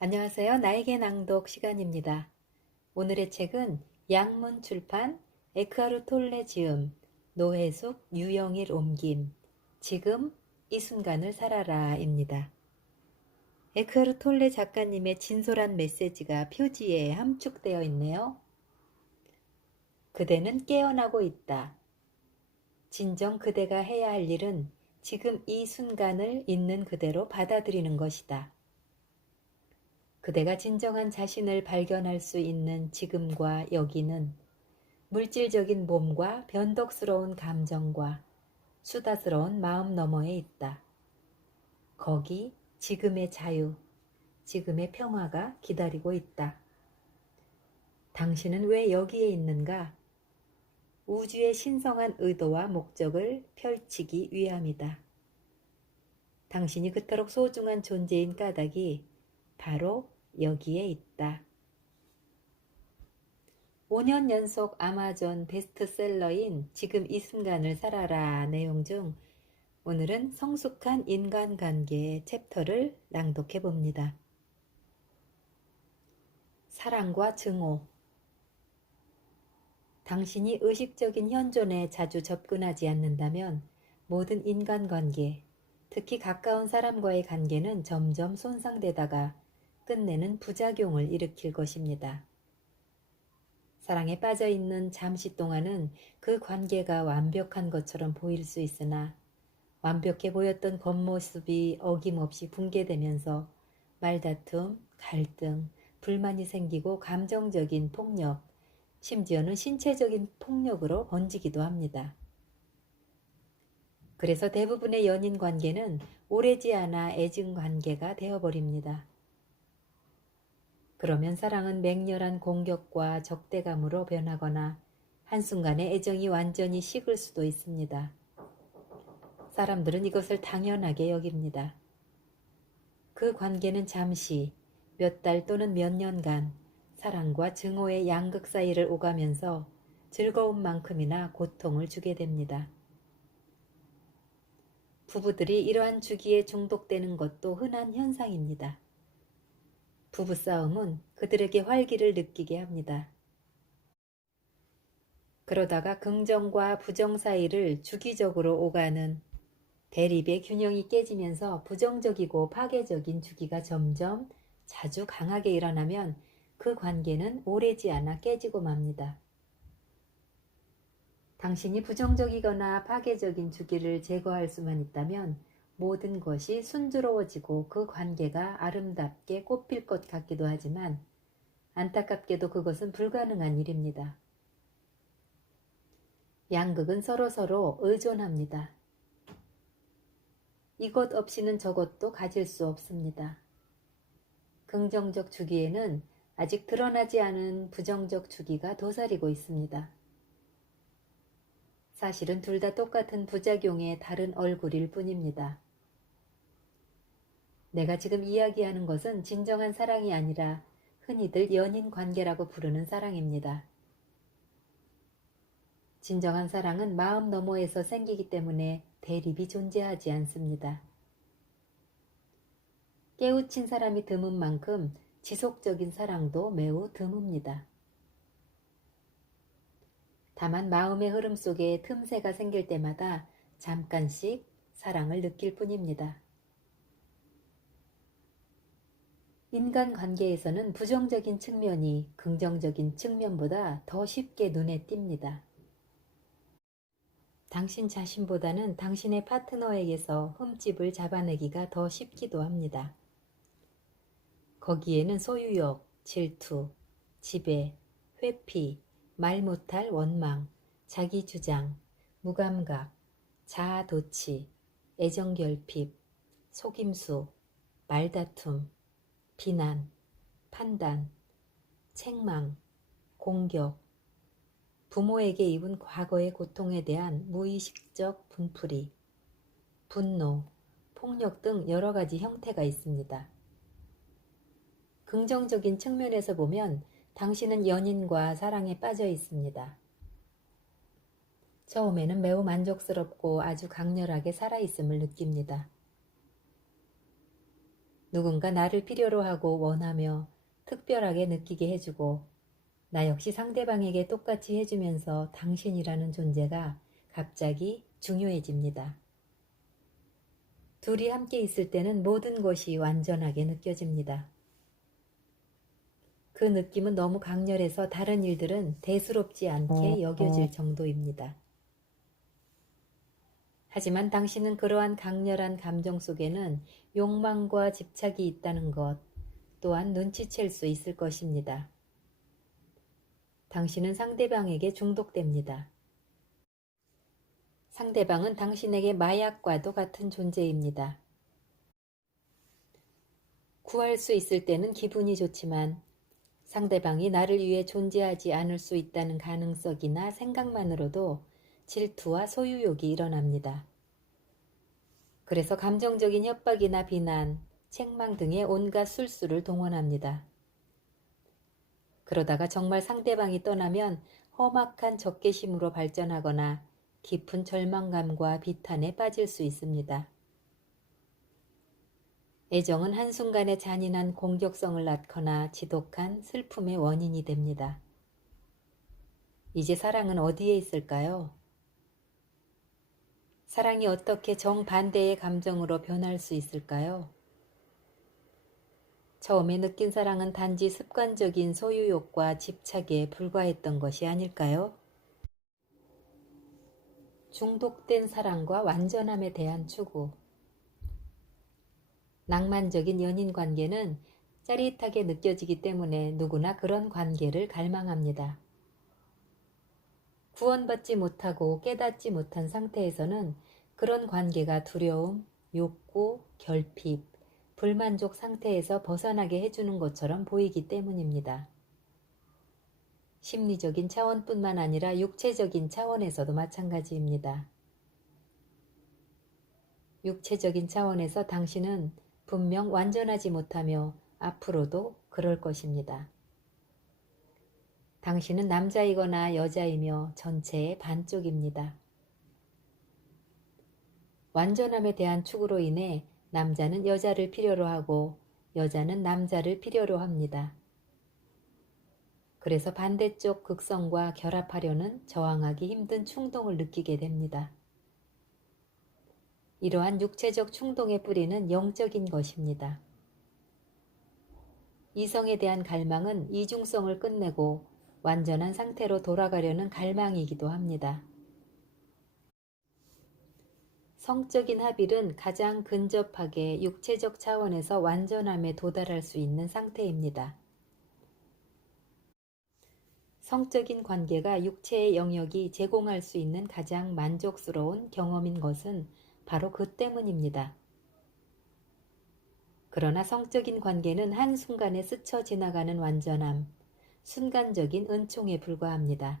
안녕하세요. 나에게 낭독 시간입니다. 오늘의 책은 양문출판 에크하르 톨레 지음, 노혜숙, 유영일 옮김, 지금 이 순간을 살아라입니다. 에크하르 톨레 작가님의 진솔한 메시지가 표지에 함축되어 있네요. 그대는 깨어나고 있다. 진정 그대가 해야 할 일은 지금 이 순간을 있는 그대로 받아들이는 것이다. 그대가 진정한 자신을 발견할 수 있는 지금과 여기는 물질적인 몸과 변덕스러운 감정과 수다스러운 마음 너머에 있다. 거기 지금의 자유, 지금의 평화가 기다리고 있다. 당신은 왜 여기에 있는가? 우주의 신성한 의도와 목적을 펼치기 위함이다. 당신이 그토록 소중한 존재인 까닭이 바로 여기에 있다. 5년 연속 아마존 베스트셀러인 지금 이 순간을 살아라 내용 중 오늘은 성숙한 인간관계의 챕터를 낭독해 봅니다. 사랑과 증오. 당신이 의식적인 현존에 자주 접근하지 않는다면 모든 인간관계, 특히 가까운 사람과의 관계는 점점 손상되다가 끝내는 부작용을 일으킬 것입니다. 사랑에 빠져있는 잠시 동안은 그 관계가 완벽한 것처럼 보일 수 있으나 완벽해 보였던 겉모습이 어김없이 붕괴되면서 말다툼, 갈등, 불만이 생기고 감정적인 폭력, 심지어는 신체적인 폭력으로 번지기도 합니다. 그래서 대부분의 연인 관계는 오래지 않아 애증 관계가 되어버립니다. 그러면 사랑은 맹렬한 공격과 적대감으로 변하거나 한순간에 애정이 완전히 식을 수도 있습니다. 사람들은 이것을 당연하게 여깁니다. 그 관계는 잠시 몇 달 또는 몇 년간 사랑과 증오의 양극 사이를 오가면서 즐거움만큼이나 고통을 주게 됩니다. 부부들이 이러한 주기에 중독되는 것도 흔한 현상입니다. 부부싸움은 그들에게 활기를 느끼게 합니다. 그러다가 긍정과 부정 사이를 주기적으로 오가는 대립의 균형이 깨지면서 부정적이고 파괴적인 주기가 점점 자주 강하게 일어나면 그 관계는 오래지 않아 깨지고 맙니다. 당신이 부정적이거나 파괴적인 주기를 제거할 수만 있다면 모든 것이 순조로워지고 그 관계가 아름답게 꽃필 것 같기도 하지만 안타깝게도 그것은 불가능한 일입니다. 양극은 서로서로 의존합니다. 이것 없이는 저것도 가질 수 없습니다. 긍정적 주기에는 아직 드러나지 않은 부정적 주기가 도사리고 있습니다. 사실은 둘 다 똑같은 부작용의 다른 얼굴일 뿐입니다. 내가 지금 이야기하는 것은 진정한 사랑이 아니라 흔히들 연인 관계라고 부르는 사랑입니다. 진정한 사랑은 마음 너머에서 생기기 때문에 대립이 존재하지 않습니다. 깨우친 사람이 드문 만큼 지속적인 사랑도 매우 드뭅니다. 다만 마음의 흐름 속에 틈새가 생길 때마다 잠깐씩 사랑을 느낄 뿐입니다. 인간관계에서는 부정적인 측면이 긍정적인 측면보다 더 쉽게 눈에 띕니다. 당신 자신보다는 당신의 파트너에게서 흠집을 잡아내기가 더 쉽기도 합니다. 거기에는 소유욕, 질투, 지배, 회피, 말 못할 원망, 자기주장, 무감각, 자아도취, 애정결핍, 속임수, 말다툼, 비난, 판단, 책망, 공격, 부모에게 입은 과거의 고통에 대한 무의식적 분풀이, 분노, 폭력 등 여러 가지 형태가 있습니다. 긍정적인 측면에서 보면 당신은 연인과 사랑에 빠져 있습니다. 처음에는 매우 만족스럽고 아주 강렬하게 살아있음을 느낍니다. 누군가 나를 필요로 하고 원하며 특별하게 느끼게 해주고 나 역시 상대방에게 똑같이 해주면서 당신이라는 존재가 갑자기 중요해집니다. 둘이 함께 있을 때는 모든 것이 완전하게 느껴집니다. 그 느낌은 너무 강렬해서 다른 일들은 대수롭지 않게 여겨질 정도입니다. 하지만 당신은 그러한 강렬한 감정 속에는 욕망과 집착이 있다는 것 또한 눈치챌 수 있을 것입니다. 당신은 상대방에게 중독됩니다. 상대방은 당신에게 마약과도 같은 존재입니다. 구할 수 있을 때는 기분이 좋지만 상대방이 나를 위해 존재하지 않을 수 있다는 가능성이나 생각만으로도 질투와 소유욕이 일어납니다. 그래서 감정적인 협박이나 비난, 책망 등의 온갖 술수를 동원합니다. 그러다가 정말 상대방이 떠나면 험악한 적개심으로 발전하거나 깊은 절망감과 비탄에 빠질 수 있습니다. 애정은 한순간에 잔인한 공격성을 낳거나 지독한 슬픔의 원인이 됩니다. 이제 사랑은 어디에 있을까요? 사랑이 어떻게 정반대의 감정으로 변할 수 있을까요? 처음에 느낀 사랑은 단지 습관적인 소유욕과 집착에 불과했던 것이 아닐까요? 중독된 사랑과 완전함에 대한 추구. 낭만적인 연인 관계는 짜릿하게 느껴지기 때문에 누구나 그런 관계를 갈망합니다. 구원받지 못하고 깨닫지 못한 상태에서는 그런 관계가 두려움, 욕구, 결핍, 불만족 상태에서 벗어나게 해주는 것처럼 보이기 때문입니다. 심리적인 차원뿐만 아니라 육체적인 차원에서도 마찬가지입니다. 육체적인 차원에서 당신은 분명 완전하지 못하며 앞으로도 그럴 것입니다. 당신은 남자이거나 여자이며 전체의 반쪽입니다. 완전함에 대한 추구로 인해 남자는 여자를 필요로 하고 여자는 남자를 필요로 합니다. 그래서 반대쪽 극성과 결합하려는 저항하기 힘든 충동을 느끼게 됩니다. 이러한 육체적 충동의 뿌리는 영적인 것입니다. 이성에 대한 갈망은 이중성을 끝내고 완전한 상태로 돌아가려는 갈망이기도 합니다. 성적인 합일은 가장 근접하게 육체적 차원에서 완전함에 도달할 수 있는 상태입니다. 성적인 관계가 육체의 영역이 제공할 수 있는 가장 만족스러운 경험인 것은 바로 그 때문입니다. 그러나 성적인 관계는 한순간에 스쳐 지나가는 완전함, 순간적인 은총에 불과합니다.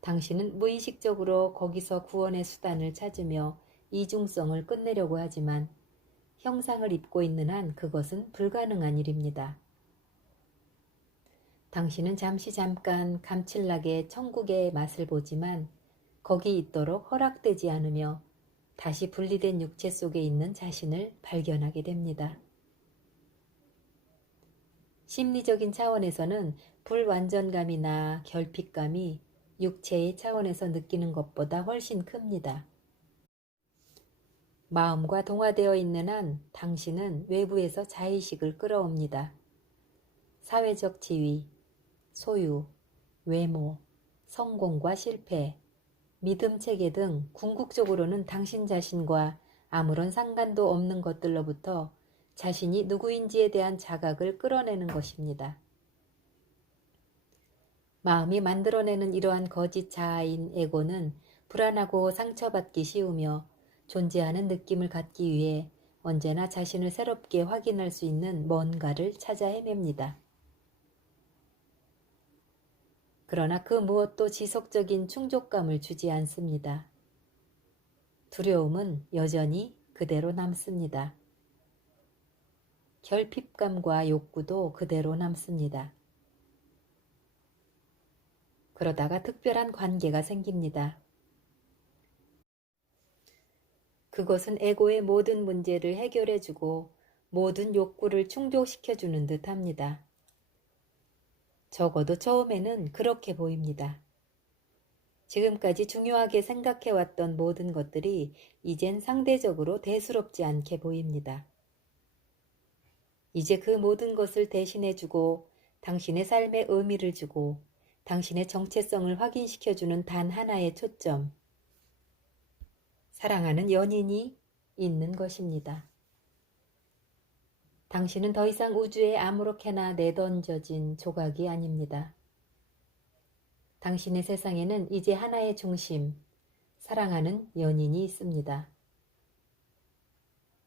당신은 무의식적으로 거기서 구원의 수단을 찾으며 이중성을 끝내려고 하지만 형상을 입고 있는 한 그것은 불가능한 일입니다. 당신은 잠깐 감칠나게 천국의 맛을 보지만 거기 있도록 허락되지 않으며 다시 분리된 육체 속에 있는 자신을 발견하게 됩니다. 심리적인 차원에서는 불완전감이나 결핍감이 육체의 차원에서 느끼는 것보다 훨씬 큽니다. 마음과 동화되어 있는 한 당신은 외부에서 자의식을 끌어옵니다. 사회적 지위, 소유, 외모, 성공과 실패, 믿음 체계 등 궁극적으로는 당신 자신과 아무런 상관도 없는 것들로부터 자신이 누구인지에 대한 자각을 끌어내는 것입니다. 마음이 만들어내는 이러한 거짓 자아인 에고는 불안하고 상처받기 쉬우며 존재하는 느낌을 갖기 위해 언제나 자신을 새롭게 확인할 수 있는 뭔가를 찾아 헤맵니다. 그러나 그 무엇도 지속적인 충족감을 주지 않습니다. 두려움은 여전히 그대로 남습니다. 결핍감과 욕구도 그대로 남습니다. 그러다가 특별한 관계가 생깁니다. 그 그것은 에고의 모든 문제를 해결해주고 모든 욕구를 충족시켜주는 듯 합니다. 적어도 처음에는 그렇게 보입니다. 지금까지 중요하게 생각해왔던 모든 것들이 이젠 상대적으로 대수롭지 않게 보입니다. 이제 그 모든 것을 대신해주고 당신의 삶에 의미를 주고 당신의 정체성을 확인시켜주는 단 하나의 초점, 사랑하는 연인이 있는 것입니다. 당신은 더 이상 우주에 아무렇게나 내던져진 조각이 아닙니다. 당신의 세상에는 이제 하나의 중심, 사랑하는 연인이 있습니다.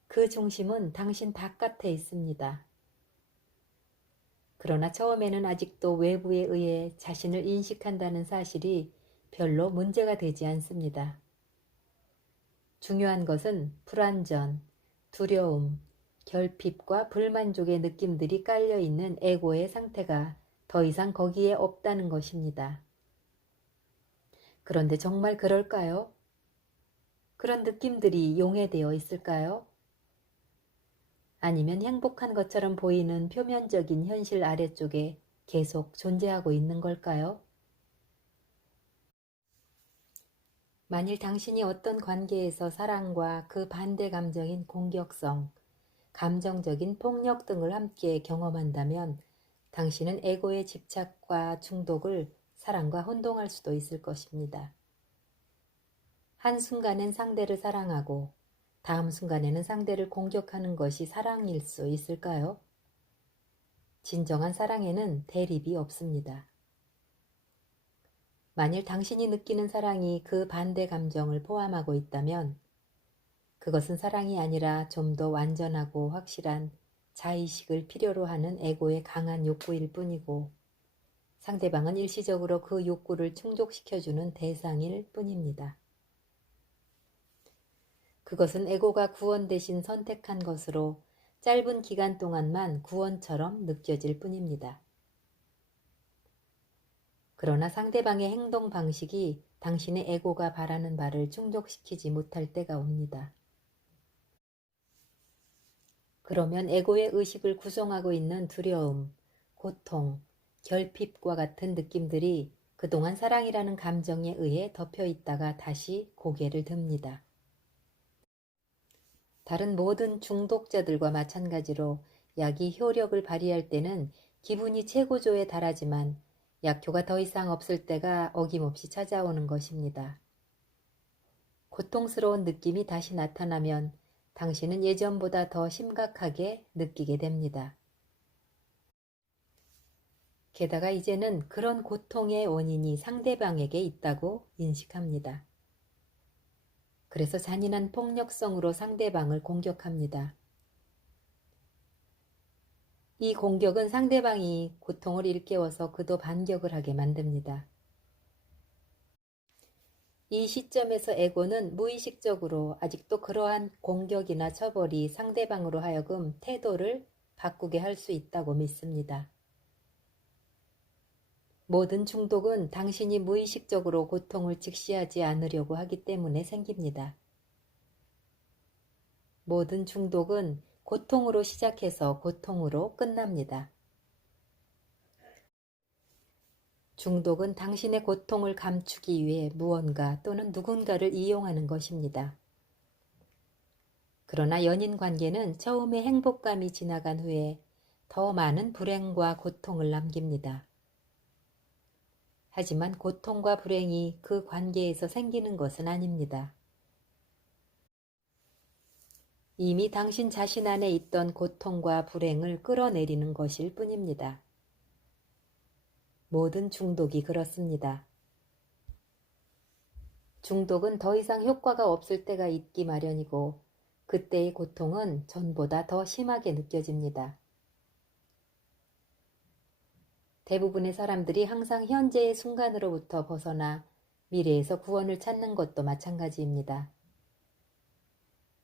그 중심은 당신 바깥에 있습니다. 그러나 처음에는 아직도 외부에 의해 자신을 인식한다는 사실이 별로 문제가 되지 않습니다. 중요한 것은 불완전, 두려움, 결핍과 불만족의 느낌들이 깔려있는 에고의 상태가 더 이상 거기에 없다는 것입니다. 그런데 정말 그럴까요? 그런 느낌들이 용해되어 있을까요? 아니면 행복한 것처럼 보이는 표면적인 현실 아래쪽에 계속 존재하고 있는 걸까요? 만일 당신이 어떤 관계에서 사랑과 그 반대 감정인 공격성, 감정적인 폭력 등을 함께 경험한다면 당신은 에고의 집착과 중독을 사랑과 혼동할 수도 있을 것입니다. 한순간엔 상대를 사랑하고 다음 순간에는 상대를 공격하는 것이 사랑일 수 있을까요? 진정한 사랑에는 대립이 없습니다. 만일 당신이 느끼는 사랑이 그 반대 감정을 포함하고 있다면 그것은 사랑이 아니라 좀 더 완전하고 확실한 자의식을 필요로 하는 에고의 강한 욕구일 뿐이고 상대방은 일시적으로 그 욕구를 충족시켜주는 대상일 뿐입니다. 그것은 에고가 구원 대신 선택한 것으로 짧은 기간 동안만 구원처럼 느껴질 뿐입니다. 그러나 상대방의 행동 방식이 당신의 에고가 바라는 바를 충족시키지 못할 때가 옵니다. 그러면 에고의 의식을 구성하고 있는 두려움, 고통, 결핍과 같은 느낌들이 그동안 사랑이라는 감정에 의해 덮여 있다가 다시 고개를 듭니다. 다른 모든 중독자들과 마찬가지로 약이 효력을 발휘할 때는 기분이 최고조에 달하지만 약효가 더 이상 없을 때가 어김없이 찾아오는 것입니다. 고통스러운 느낌이 다시 나타나면 당신은 예전보다 더 심각하게 느끼게 됩니다. 게다가 이제는 그런 고통의 원인이 상대방에게 있다고 인식합니다. 그래서 잔인한 폭력성으로 상대방을 공격합니다. 이 공격은 상대방이 고통을 일깨워서 그도 반격을 하게 만듭니다. 이 시점에서 에고는 무의식적으로 아직도 그러한 공격이나 처벌이 상대방으로 하여금 태도를 바꾸게 할 수 있다고 믿습니다. 모든 중독은 당신이 무의식적으로 고통을 직시하지 않으려고 하기 때문에 생깁니다. 모든 중독은 고통으로 시작해서 고통으로 끝납니다. 중독은 당신의 고통을 감추기 위해 무언가 또는 누군가를 이용하는 것입니다. 그러나 연인 관계는 처음에 행복감이 지나간 후에 더 많은 불행과 고통을 남깁니다. 하지만 고통과 불행이 그 관계에서 생기는 것은 아닙니다. 이미 당신 자신 안에 있던 고통과 불행을 끌어내리는 것일 뿐입니다. 모든 중독이 그렇습니다. 중독은 더 이상 효과가 없을 때가 있기 마련이고 그때의 고통은 전보다 더 심하게 느껴집니다. 대부분의 사람들이 항상 현재의 순간으로부터 벗어나 미래에서 구원을 찾는 것도 마찬가지입니다.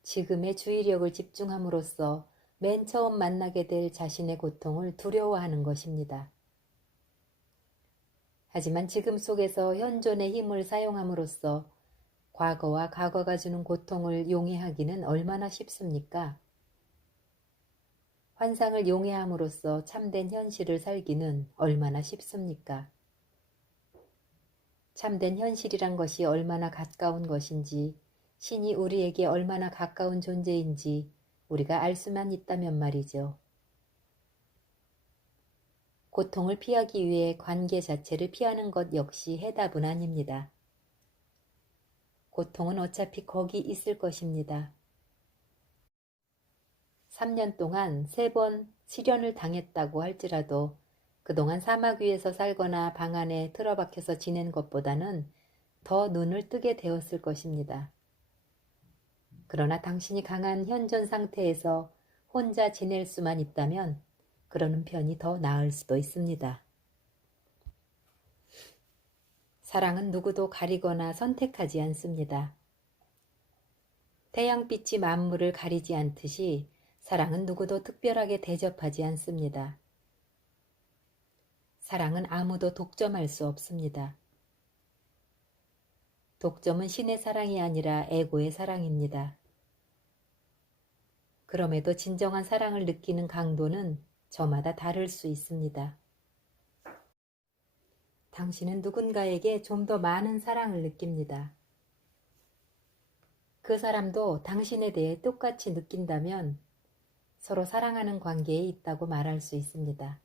지금의 주의력을 집중함으로써 맨 처음 만나게 될 자신의 고통을 두려워하는 것입니다. 하지만 지금 속에서 현존의 힘을 사용함으로써 과거와 과거가 주는 고통을 용해하기는 얼마나 쉽습니까? 환상을 용해함으로써 참된 현실을 살기는 얼마나 쉽습니까? 참된 현실이란 것이 얼마나 가까운 것인지, 신이 우리에게 얼마나 가까운 존재인지 우리가 알 수만 있다면 말이죠. 고통을 피하기 위해 관계 자체를 피하는 것 역시 해답은 아닙니다. 고통은 어차피 거기 있을 것입니다. 3년 동안 3번 실연을 당했다고 할지라도 그동안 사막 위에서 살거나 방 안에 틀어박혀서 지낸 것보다는 더 눈을 뜨게 되었을 것입니다. 그러나 당신이 강한 현존 상태에서 혼자 지낼 수만 있다면 그러는 편이 더 나을 수도 있습니다. 사랑은 누구도 가리거나 선택하지 않습니다. 태양빛이 만물을 가리지 않듯이 사랑은 누구도 특별하게 대접하지 않습니다. 사랑은 아무도 독점할 수 없습니다. 독점은 신의 사랑이 아니라 에고의 사랑입니다. 그럼에도 진정한 사랑을 느끼는 강도는 저마다 다를 수 있습니다. 당신은 누군가에게 좀 더 많은 사랑을 느낍니다. 그 사람도 당신에 대해 똑같이 느낀다면 서로 사랑하는 관계에 있다고 말할 수 있습니다.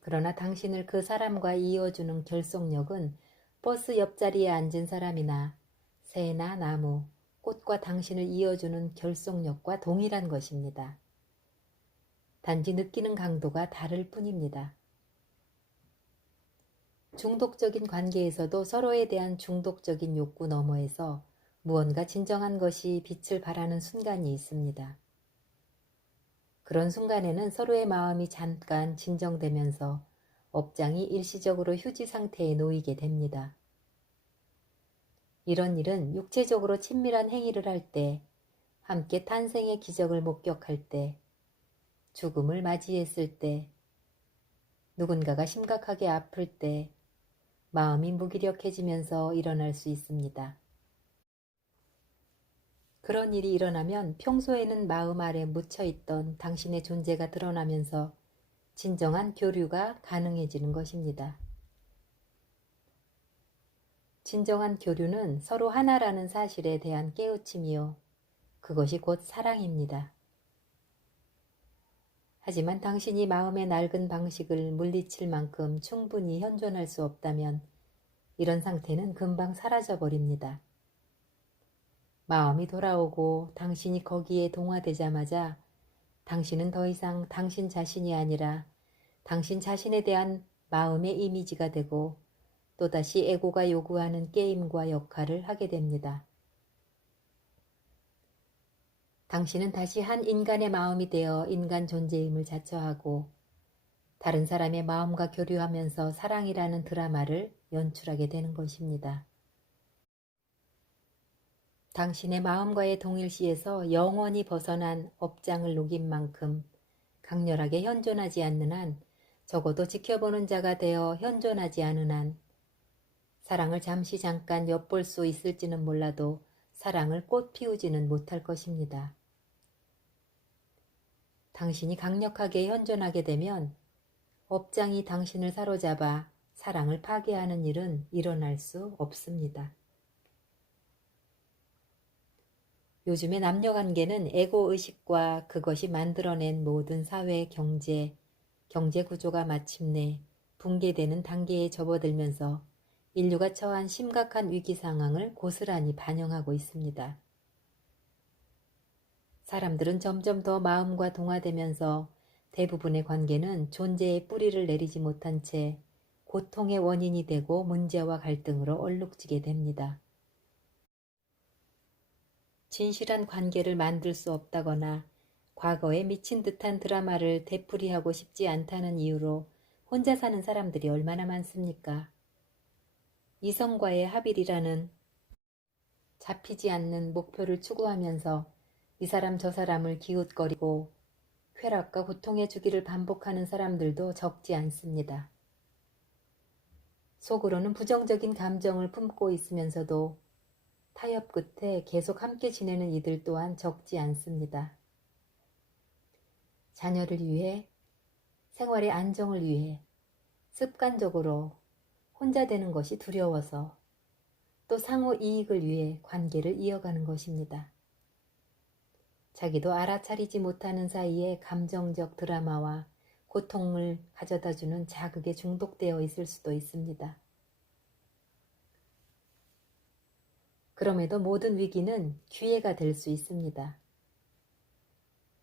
그러나 당신을 그 사람과 이어주는 결속력은 버스 옆자리에 앉은 사람이나 새나 나무, 꽃과 당신을 이어주는 결속력과 동일한 것입니다. 단지 느끼는 강도가 다를 뿐입니다. 중독적인 관계에서도 서로에 대한 중독적인 욕구 너머에서 무언가 진정한 것이 빛을 발하는 순간이 있습니다. 그런 순간에는 서로의 마음이 잠깐 진정되면서 업장이 일시적으로 휴지 상태에 놓이게 됩니다. 이런 일은 육체적으로 친밀한 행위를 할 때, 함께 탄생의 기적을 목격할 때, 죽음을 맞이했을 때, 누군가가 심각하게 아플 때, 마음이 무기력해지면서 일어날 수 있습니다. 그런 일이 일어나면 평소에는 마음 아래 묻혀있던 당신의 존재가 드러나면서 진정한 교류가 가능해지는 것입니다. 진정한 교류는 서로 하나라는 사실에 대한 깨우침이요. 그것이 곧 사랑입니다. 하지만 당신이 마음의 낡은 방식을 물리칠 만큼 충분히 현존할 수 없다면 이런 상태는 금방 사라져버립니다. 마음이 돌아오고 당신이 거기에 동화되자마자 당신은 더 이상 당신 자신이 아니라 당신 자신에 대한 마음의 이미지가 되고 또다시 에고가 요구하는 게임과 역할을 하게 됩니다. 당신은 다시 한 인간의 마음이 되어 인간 존재임을 자처하고 다른 사람의 마음과 교류하면서 사랑이라는 드라마를 연출하게 되는 것입니다. 당신의 마음과의 동일시에서 영원히 벗어난 업장을 녹인 만큼 강렬하게 현존하지 않는 한, 적어도 지켜보는 자가 되어 현존하지 않은 한, 사랑을 잠깐 엿볼 수 있을지는 몰라도 사랑을 꽃 피우지는 못할 것입니다. 당신이 강력하게 현존하게 되면 업장이 당신을 사로잡아 사랑을 파괴하는 일은 일어날 수 없습니다. 요즘의 남녀관계는 에고의식과 그것이 만들어낸 모든 사회, 경제 구조가 마침내 붕괴되는 단계에 접어들면서 인류가 처한 심각한 위기 상황을 고스란히 반영하고 있습니다. 사람들은 점점 더 마음과 동화되면서 대부분의 관계는 존재의 뿌리를 내리지 못한 채 고통의 원인이 되고 문제와 갈등으로 얼룩지게 됩니다. 진실한 관계를 만들 수 없다거나 과거에 미친 듯한 드라마를 되풀이하고 싶지 않다는 이유로 혼자 사는 사람들이 얼마나 많습니까? 이성과의 합일이라는 잡히지 않는 목표를 추구하면서 이 사람 저 사람을 기웃거리고 쾌락과 고통의 주기를 반복하는 사람들도 적지 않습니다. 속으로는 부정적인 감정을 품고 있으면서도 타협 끝에 계속 함께 지내는 이들 또한 적지 않습니다. 자녀를 위해, 생활의 안정을 위해 습관적으로 혼자 되는 것이 두려워서 또 상호 이익을 위해 관계를 이어가는 것입니다. 자기도 알아차리지 못하는 사이에 감정적 드라마와 고통을 가져다주는 자극에 중독되어 있을 수도 있습니다. 그럼에도 모든 위기는 기회가 될 수 있습니다.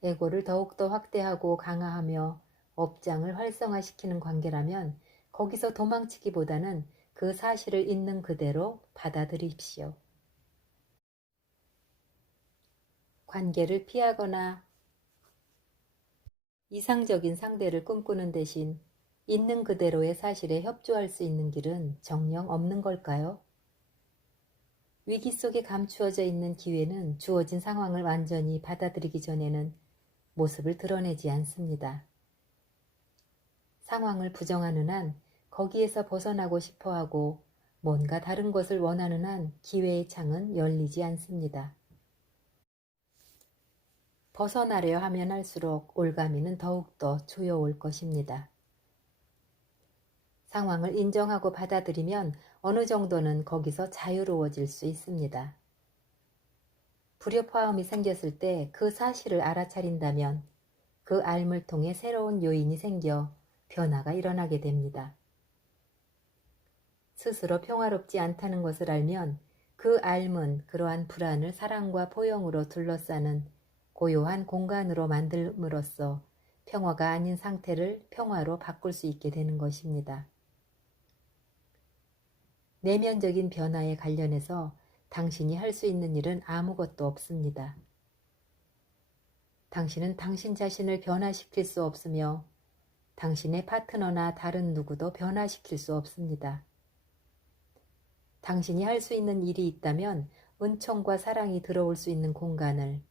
에고를 더욱더 확대하고 강화하며 업장을 활성화시키는 관계라면 거기서 도망치기보다는 그 사실을 있는 그대로 받아들이십시오. 관계를 피하거나 이상적인 상대를 꿈꾸는 대신 있는 그대로의 사실에 협조할 수 있는 길은 정녕 없는 걸까요? 위기 속에 감추어져 있는 기회는 주어진 상황을 완전히 받아들이기 전에는 모습을 드러내지 않습니다. 상황을 부정하는 한 거기에서 벗어나고 싶어하고 뭔가 다른 것을 원하는 한 기회의 창은 열리지 않습니다. 벗어나려 하면 할수록 올가미는 더욱더 조여올 것입니다. 상황을 인정하고 받아들이면 어느 정도는 거기서 자유로워질 수 있습니다. 불협화음이 생겼을 때 그 사실을 알아차린다면 그 알물 통해 새로운 요인이 생겨 변화가 일어나게 됩니다. 스스로 평화롭지 않다는 것을 알면 그 알문, 그러한 불안을 사랑과 포용으로 둘러싸는 고요한 공간으로 만들므로써 평화가 아닌 상태를 평화로 바꿀 수 있게 되는 것입니다. 내면적인 변화에 관련해서 당신이 할 수 있는 일은 아무것도 없습니다. 당신은 당신 자신을 변화시킬 수 없으며 당신의 파트너나 다른 누구도 변화시킬 수 없습니다. 당신이 할 수 있는 일이 있다면 은총과 사랑이 들어올 수 있는 공간을,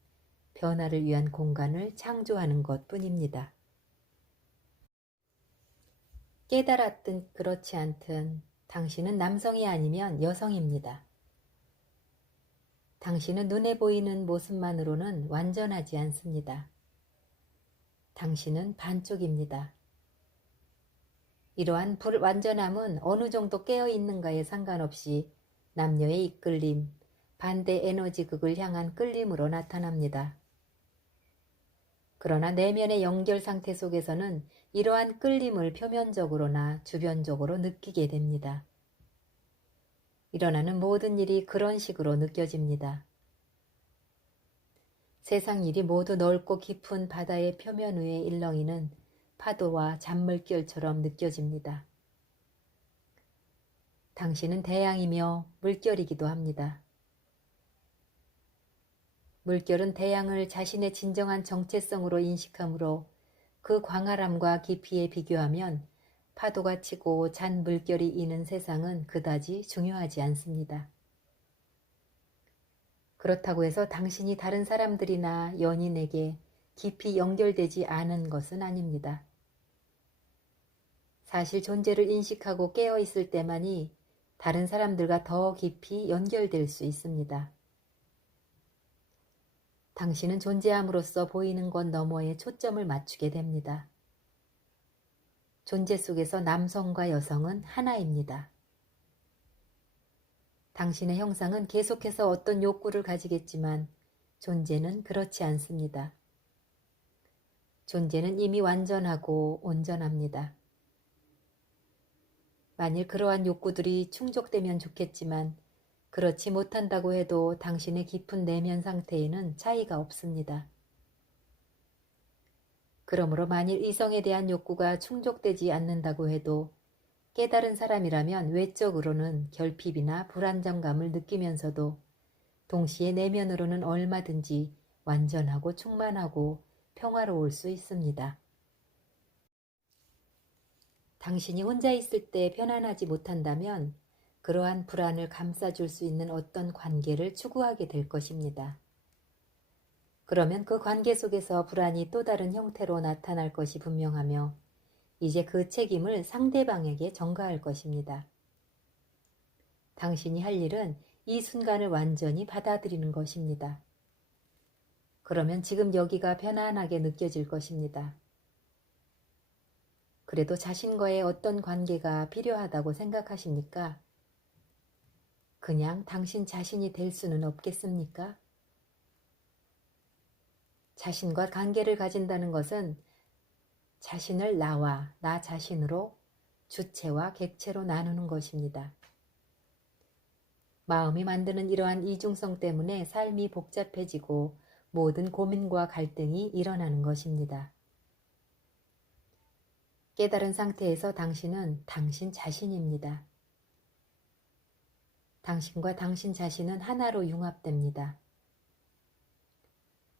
변화를 위한 공간을 창조하는 것뿐입니다. 깨달았든 그렇지 않든 당신은 남성이 아니면 여성입니다. 당신은 눈에 보이는 모습만으로는 완전하지 않습니다. 당신은 반쪽입니다. 이러한 불완전함은 어느 정도 깨어있는가에 상관없이 남녀의 이끌림, 반대 에너지극을 향한 끌림으로 나타납니다. 그러나 내면의 연결 상태 속에서는 이러한 끌림을 표면적으로나 주변적으로 느끼게 됩니다. 일어나는 모든 일이 그런 식으로 느껴집니다. 세상 일이 모두 넓고 깊은 바다의 표면 위의 일렁이는 파도와 잔물결처럼 느껴집니다. 당신은 대양이며 물결이기도 합니다. 물결은 대양을 자신의 진정한 정체성으로 인식하므로 그 광활함과 깊이에 비교하면 파도가 치고 잔 물결이 이는 세상은 그다지 중요하지 않습니다. 그렇다고 해서 당신이 다른 사람들이나 연인에게 깊이 연결되지 않은 것은 아닙니다. 사실 존재를 인식하고 깨어있을 때만이 다른 사람들과 더 깊이 연결될 수 있습니다. 당신은 존재함으로써 보이는 것 너머에 초점을 맞추게 됩니다. 존재 속에서 남성과 여성은 하나입니다. 당신의 형상은 계속해서 어떤 욕구를 가지겠지만 존재는 그렇지 않습니다. 존재는 이미 완전하고 온전합니다. 만일 그러한 욕구들이 충족되면 좋겠지만 그렇지 못한다고 해도 당신의 깊은 내면 상태에는 차이가 없습니다. 그러므로 만일 이성에 대한 욕구가 충족되지 않는다고 해도 깨달은 사람이라면 외적으로는 결핍이나 불안정감을 느끼면서도 동시에 내면으로는 얼마든지 완전하고 충만하고 평화로울 수 있습니다. 당신이 혼자 있을 때 편안하지 못한다면 그러한 불안을 감싸줄 수 있는 어떤 관계를 추구하게 될 것입니다. 그러면 그 관계 속에서 불안이 또 다른 형태로 나타날 것이 분명하며 이제 그 책임을 상대방에게 전가할 것입니다. 당신이 할 일은 이 순간을 완전히 받아들이는 것입니다. 그러면 지금 여기가 편안하게 느껴질 것입니다. 그래도 자신과의 어떤 관계가 필요하다고 생각하십니까? 그냥 당신 자신이 될 수는 없겠습니까? 자신과 관계를 가진다는 것은 자신을 나와 나 자신으로 주체와 객체로 나누는 것입니다. 마음이 만드는 이러한 이중성 때문에 삶이 복잡해지고 모든 고민과 갈등이 일어나는 것입니다. 깨달은 상태에서 당신은 당신 자신입니다. 당신과 당신 자신은 하나로 융합됩니다.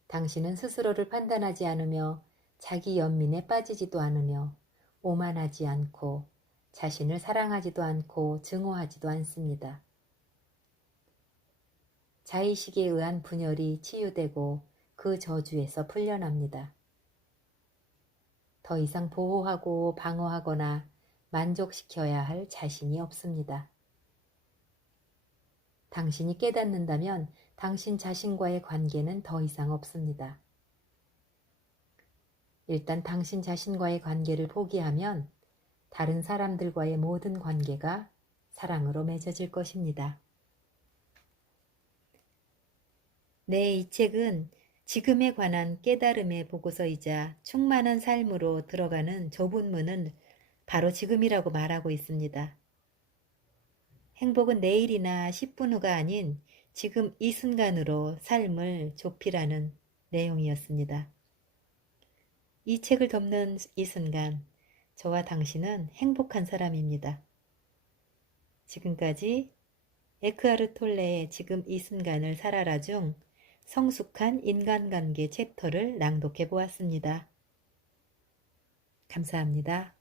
당신은 스스로를 판단하지 않으며 자기 연민에 빠지지도 않으며 오만하지 않고 자신을 사랑하지도 않고 증오하지도 않습니다. 자의식에 의한 분열이 치유되고 그 저주에서 풀려납니다. 더 이상 보호하고 방어하거나 만족시켜야 할 자신이 없습니다. 당신이 깨닫는다면 당신 자신과의 관계는 더 이상 없습니다. 일단 당신 자신과의 관계를 포기하면 다른 사람들과의 모든 관계가 사랑으로 맺어질 것입니다. 네, 이 책은 지금에 관한 깨달음의 보고서이자 충만한 삶으로 들어가는 좁은 문은 바로 지금이라고 말하고 있습니다. 행복은 내일이나 10분 후가 아닌 지금 이 순간으로 삶을 좁히라는 내용이었습니다. 이 책을 덮는 이 순간, 저와 당신은 행복한 사람입니다. 지금까지 에크하르 톨레의 지금 이 순간을 살아라 중 성숙한 인간관계 챕터를 낭독해 보았습니다. 감사합니다.